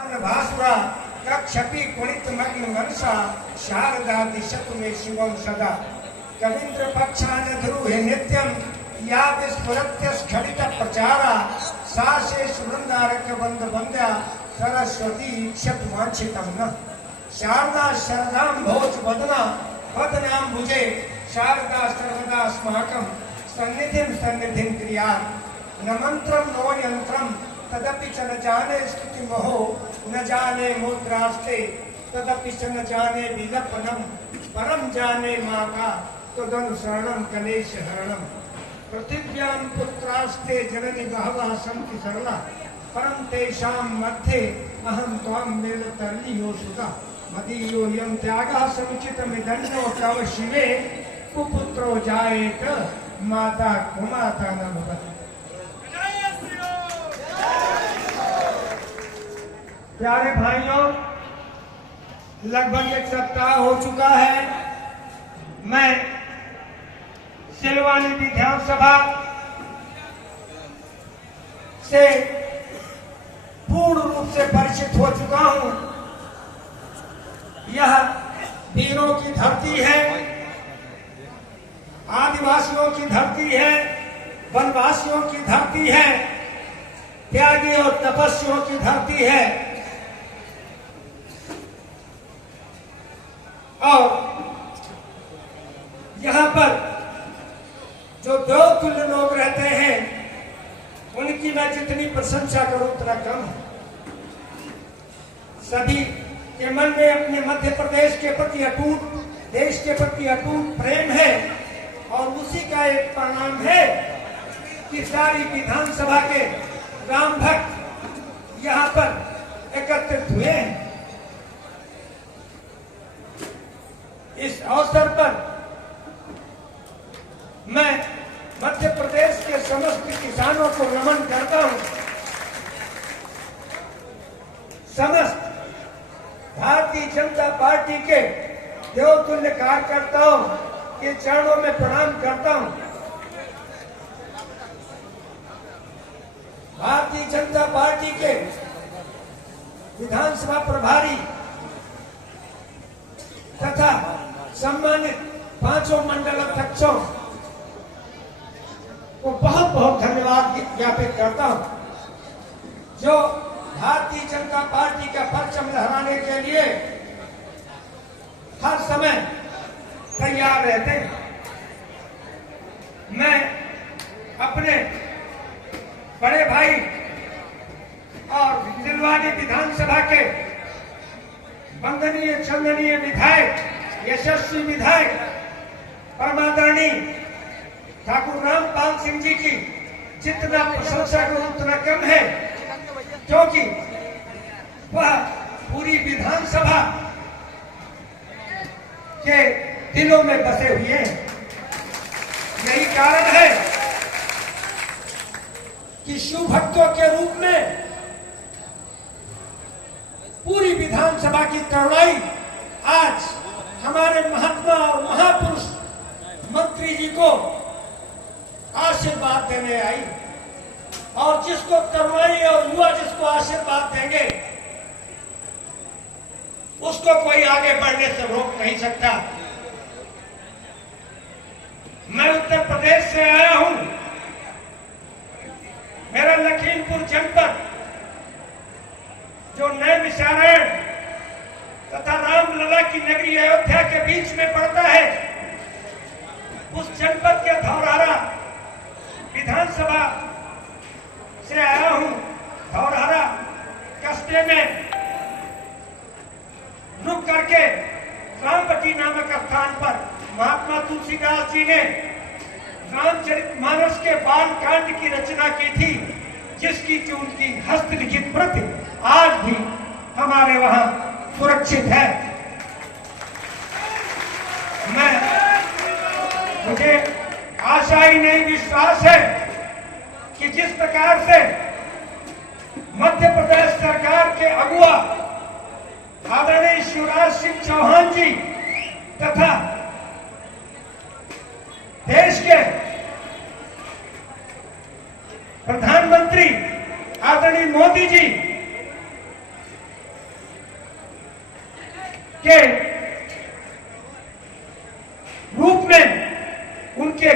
भास्वरा कक्षपि कुणितमग्न मनसा शारदा दिशतु मे शिवं सदा कवींद्र पक्षान ध्रुवे नित्यं या विस्फुरत्य स्खलित प्रचारा सा शेष वृंदारक बंद बंद्या सरस्वती इच्छत वांछितं न शारदा शरदां भोज वदना वदनां भुजे शारदा सर्वदा अस्माकं सन्निधिं क्रिया न मंत्रं नो यंत्रं तदपि च न जाने स्तुति मोहो न जाने मुद्रास्ते तदपि च न जाने विलपनम परम जाने माँ का तदनुसरणम कलेश हरणम पृथिव्यां पुत्रास्ते जननी बहवः सन्ति सरला परम तेषां मध्ये अहं त्वां मेलतर्लियो सुता मदीयो यं त्यागः समुचितमिदन्यो तव शिवे कुपुत्रो जायेत माता कुमाता न भवति। प्यारे भाइयों, लगभग एक सप्ताह हो चुका है मैं सिलवानी विधानसभा से पूर्ण रूप से परिचित हो चुका हूं। यह वीरों की धरती है, आदिवासियों की धरती है, वनवासियों की धरती है, त्यागी और तपस्वियों की धरती है। और यहाँ पर जो देवतुल्य लोग रहते हैं उनकी मैं जितनी प्रशंसा करूं उतना कम है। सभी के मन में अपने मध्य प्रदेश के प्रति अटूट, देश के प्रति अटूट प्रेम है और उसी का एक परिणाम है कि सारी विधानसभा के राम भक्त यहाँ पर एकत्रित हुए हैं। इस अवसर पर मैं मध्य प्रदेश के समस्त किसानों को नमन करता हूं। समस्त भारतीय जनता पार्टी के देवतुल्य कार्यकर्ताओं के चरणों में प्रणाम करता हूं। भारतीय जनता पार्टी के विधानसभा प्रभारी तथा सम्मानित पांचों मंडल अध्यक्षों को बहुत बहुत धन्यवाद ज्ञापित करता हूं, जो भारतीय जनता पार्टी का परचम लहराने के लिए हर समय तैयार रहते हैं। मैं अपने बड़े भाई और सिलवानी विधानसभा के वंदनीय चंदनीय विधायक, यशस्वी विधायक परमादरणीय ठाकुर रामपाल सिंह जी की जितना प्रशंसा करूं उतना कम है, क्योंकि वह पूरी विधानसभा के दिलों में बसे हुए हैं। यही कारण है कि शिव भक्तों के रूप में पूरी विधानसभा की करुणाई आज हमारे महात्मा और महापुरुष मंत्री जी को आशीर्वाद देने आई, और जिसको करुणाई और युवा जिसको आशीर्वाद देंगे उसको कोई आगे बढ़ने से रोक नहीं सकता। मैं उत्तर प्रदेश से आया हूं। मेरा लखीमपुर जनपद जो नैमिषारण्य तथा रामलला की नगरी अयोध्या के बीच में पड़ता है, उस जनपद के धौरहरा विधानसभा से आया हूं। धौरहरा कस्बे में रुक करके रामपटी नामक स्थान पर महात्मा तुलसीदास जी ने रामचरितमानस के बाल कांड की रचना की थी, जिसकी की उनकी हस्तलिखित प्रति आज भी हमारे वहां सुरक्षित है। मुझे आशा ही नहीं, विश्वास है कि जिस प्रकार से मध्य प्रदेश सरकार के अगुआ आदरणीय शिवराज सिंह चौहान जी तथा देश के प्रधानमंत्री आदरणीय मोदी जी के रूप में उनके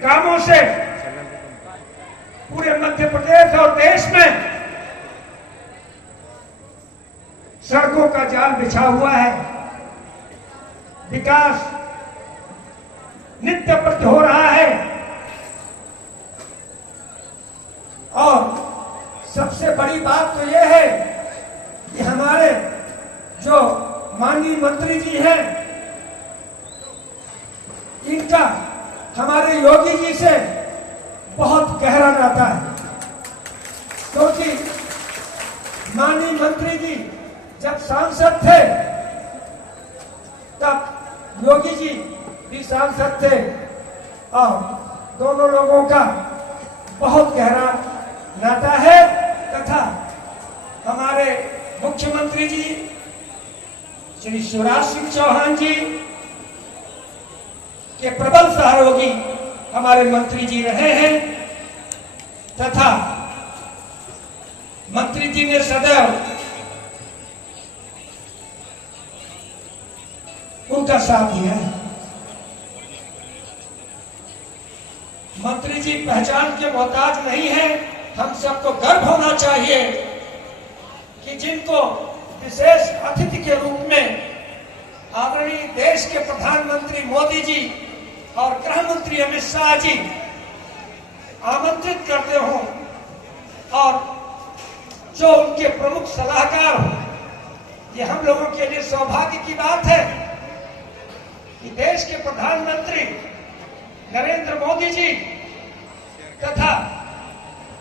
कामों से पूरे मध्य प्रदेश और देश में सड़कों का जाल बिछा हुआ है। विकास नित्य प्रति हो रहा है और सबसे बड़ी बात तो यह है कि हमारे जो माननीय मंत्री जी हैं, इनका हमारे योगी जी से बहुत गहरा नाता है, क्योंकि माननीय मंत्री जी जब सांसद थे तब योगी जी भी सांसद थे और दोनों लोगों का बहुत गहरा नाता है। तथा हमारे मुख्यमंत्री जी श्री शिवराज सिंह चौहान जी के प्रबल सहयोगी हमारे मंत्री जी रहे हैं तथा मंत्री जी ने सदैव उनका साथ दिया है। मंत्री जी पहचान के मोहताज नहीं है। हम सबको गर्व होना चाहिए कि जिनको विशेष अतिथि के रूप में आदरणीय देश के प्रधानमंत्री मोदी जी और गृह मंत्री अमित शाह जी आमंत्रित करते हो और जो उनके प्रमुख सलाहकार हो, ये हम लोगों के लिए सौभाग्य की बात है कि देश के प्रधानमंत्री नरेंद्र मोदी जी तथा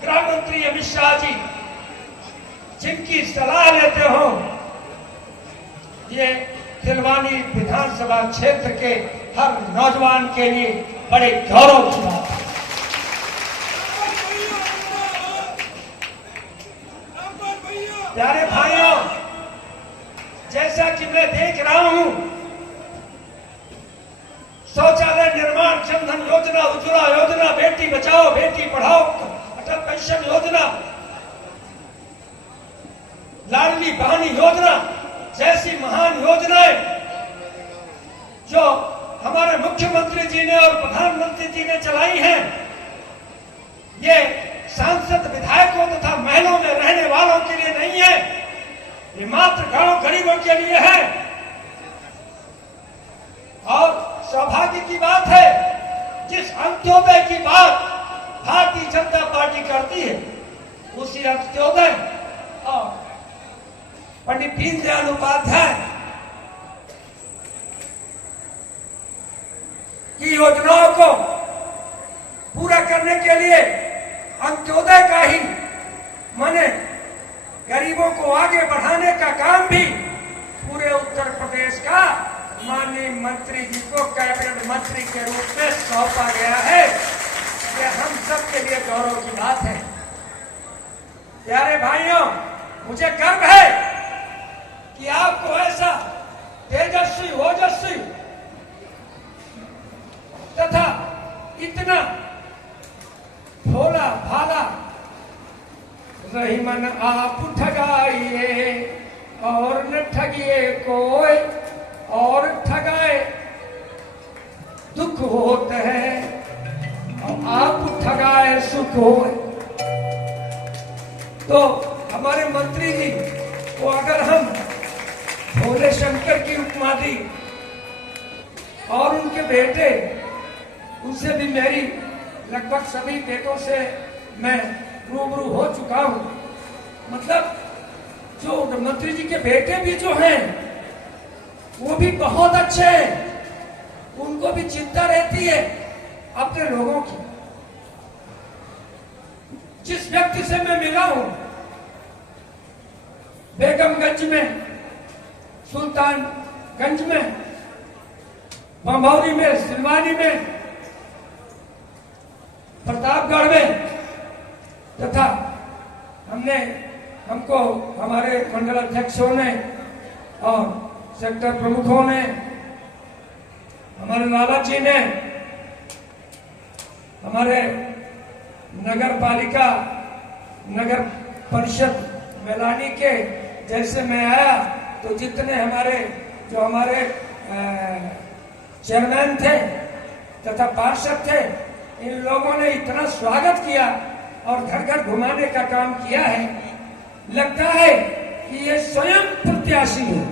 गृह मंत्री अमित शाह जी जिनकी सलाह लेते हो, ये खिलवानी विधानसभा क्षेत्र के हर नौजवान के लिए बड़े गौरव की बात है। प्यारे भाइयों, जैसा कि मैं देख रहा हूं, शौचालय निर्माण, जनधन योजना, उज्ज्वला योजना, बेटी बचाओ बेटी पढ़ाओ, अटल पेंशन योजना, लाडली बहन योजना जैसी महान योजनाएं जो हमारे मुख्यमंत्री जी ने और प्रधानमंत्री जी ने चलाई हैं, ये सांसद विधायकों तथा महलों में रहने वालों के लिए नहीं है, ये मात्र गांव गरीबों के लिए है। और सौभाग्य की बात है, जिस अंत्योदय की बात भारतीय जनता पार्टी करती है, उसी अंत्योदय और पंडित दीनदयाल उपाध्याय की योजनाओं को पूरा करने के लिए अंत्योदय का ही माने गरीबों को आगे बढ़ाने का काम भी पूरे उत्तर प्रदेश का माननीय मंत्री जी को कैबिनेट मंत्री के रूप में सौंपा गया है। यह हम सब के लिए गौरव की बात है। प्यारे भाइयों, मुझे गर्व है कि आपको ऐसा तेजस्वी, ओजस्वी तथा इतना भोला भाला रही मन आप ठगाइए और न ठगिए कोई, और ठगाए दुख होते हैं और आप ठगाए सुख होए। तो हमारे मंत्री जी को अगर हम भोले शंकर की उपमा दी और उनके बेटे, उनसे भी मेरी लगभग सभी बेटों से मैं रूबरू हो चुका हूं। मतलब जो मंत्री जी के बेटे भी जो हैं वो भी बहुत अच्छे हैं, उनको भी चिंता रहती है अपने लोगों की। जिस व्यक्ति से मैं मिला हूं, बेगमगंज में, सुल्तानगंज में, बमौरी में, सिलवानी में, प्रतापगढ़ में तथा हमको हमारे मंडल अध्यक्षों ने और सेक्टर प्रमुखों ने, हमारे लाला जी ने, हमारे नगर पालिका, नगर परिषद मैलानी के जैसे मैं आया तो जितने हमारे जो हमारे चेयरमैन थे तथा पार्षद थे, इन लोगों ने इतना स्वागत किया और घर घर घुमाने का काम किया है। लगता है कि ये स्वयं प्रत्याशी है।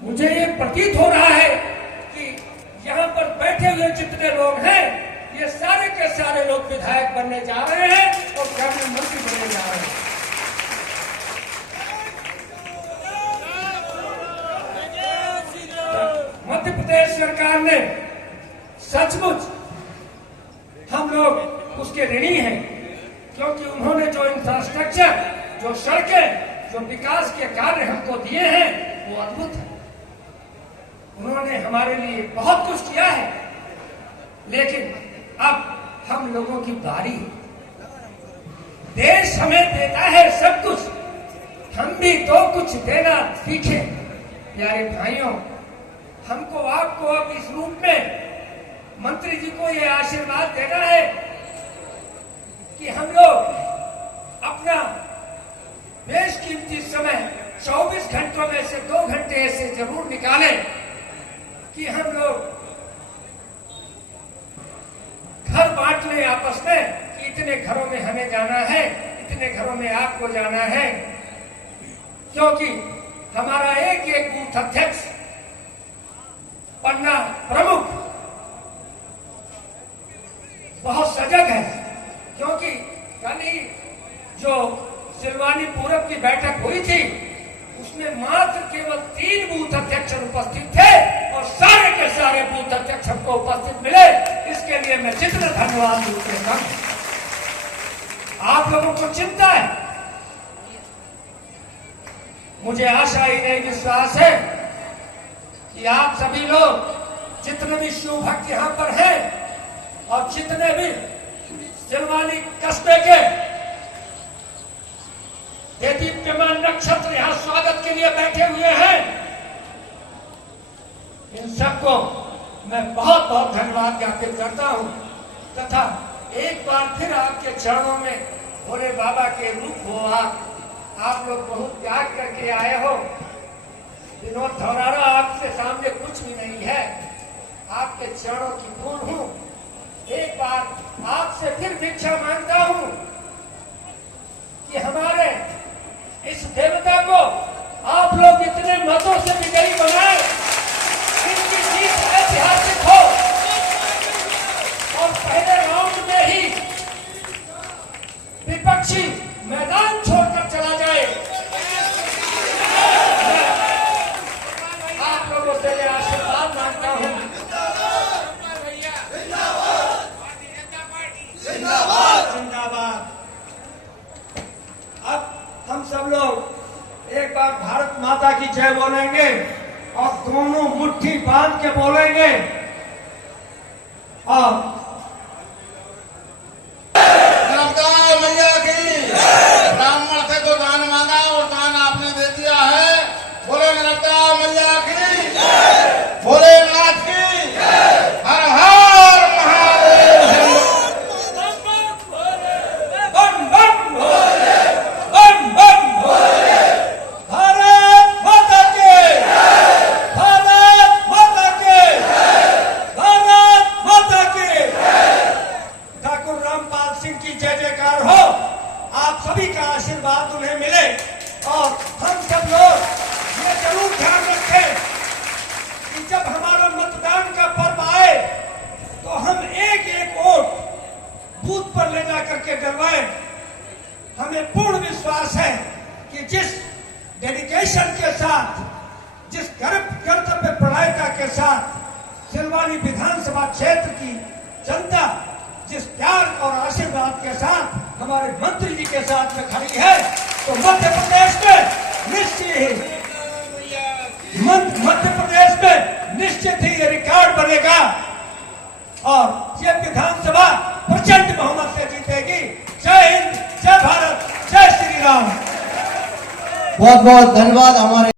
मुझे ये प्रतीत हो रहा है कि यहाँ पर बैठे हुए जितने लोग हैं, ये सारे के सारे लोग विधायक बनने जा रहे हैं और कैबिनेट मंत्री बनने जा रहे हैं। मध्य प्रदेश सरकार ने सचमुच, हम लोग उसके ऋणी हैं, क्योंकि उन्होंने जो इंफ्रास्ट्रक्चर, जो सड़कें, जो विकास के कार्य हमको दिए हैं, वो अद्भुत है। उन्होंने हमारे लिए बहुत कुछ किया है, लेकिन अब हम लोगों की बारी है। देश हमें देता है सब कुछ, हम भी तो कुछ देना सीखे। प्यारे भाइयों, हमको आपको अब इस रूप में मंत्री जी को ये आशीर्वाद देना है कि हम लोग अपना बेशकीमती समय 24 घंटों में से 2 घंटे ऐसे जरूर निकालें कि हम लोग घर बांट लें आपस में कि इतने घरों में हमें जाना है, इतने घरों में आपको जाना है। क्योंकि हमारा एक एक बूथ अध्यक्ष, पन्ना प्रमुख बहुत सजग है, क्योंकि कल ही जो सिलवानी पूरब की बैठक हुई थी, उसमें मात्र केवल 3 बूथ अध्यक्ष उपस्थित थे और सारे के सारे बूथ अध्यक्ष हमको उपस्थित मिले। इसके लिए मैं जितना धन्यवाद देता हूं। आप लोगों को चिंता है, मुझे आशा ही नहीं विश्वास है कि आप सभी लोग, जितने भी शिव भक्त यहाँ पर हैं और जितने भी सिलवानी कस्बे के दीप्यमान नक्षत्र यहाँ स्वागत के लिए बैठे हुए हैं, इन सबको मैं बहुत बहुत धन्यवाद ज्ञापित करता हूँ। तथा एक बार फिर आपके चरणों में भोले बाबा के रूप हो, आप लोग बहुत त्याग करके आए हो। विनोद धौरारा आपके सामने कुछ भी नहीं है, आपके चरणों की धूल हूँ। एक बार आपसे फिर भिक्षा मांगता हूँ कि हमारे इस देवता को आप लोग इतने मतों से विजयी बनाए, इनकी जीत ऐतिहासिक हो और पहले राउंड में ही विपक्षी मैदान छोड़कर चला जाए। आप लोगों से ये आशीर्वाद मांगता हूँ। जिंदाबाद। अब हम सब लोग एक बार भारत माता की जय बोलेंगे और दोनों मुट्ठी बांध के बोलेंगे और मैया की ब्राह्मण से तो दान मांगा और दान आपने दे दिया है। बोले नर्मदा मैया की, भोलेनाथ की, हर हर महादेव। बम बम भोले, बम बम भोले। भारत माता के, भारत माता के, भारत माता के। ठाकुर रामपाल सिंह की जय जयकार हो। आप सभी का आशीर्वाद उन्हें मिले और हम सब लोग ये जरूर ध्यान रखें कि जब हमारा मतदान का पर्व आए तो हम एक एक वोट बूथ पर ले जा करके डलवाएं। हमें पूर्ण विश्वास है कि जिस डेडिकेशन के साथ, जिस कर्तव्य परायणता के साथ सिलवानी विधानसभा क्षेत्र की जनता जिस प्यार और आशीर्वाद के साथ हमारे मंत्री जी के साथ में खड़ी है, तो मध्य प्रदेश में निश्चित ही मध्य प्रदेश में निश्चित ही ये रिकॉर्ड बनेगा और ये विधानसभा प्रचंड बहुमत से जीतेगी। जय हिंद, जय भारत, जय श्री राम। बहुत बहुत धन्यवाद हमारे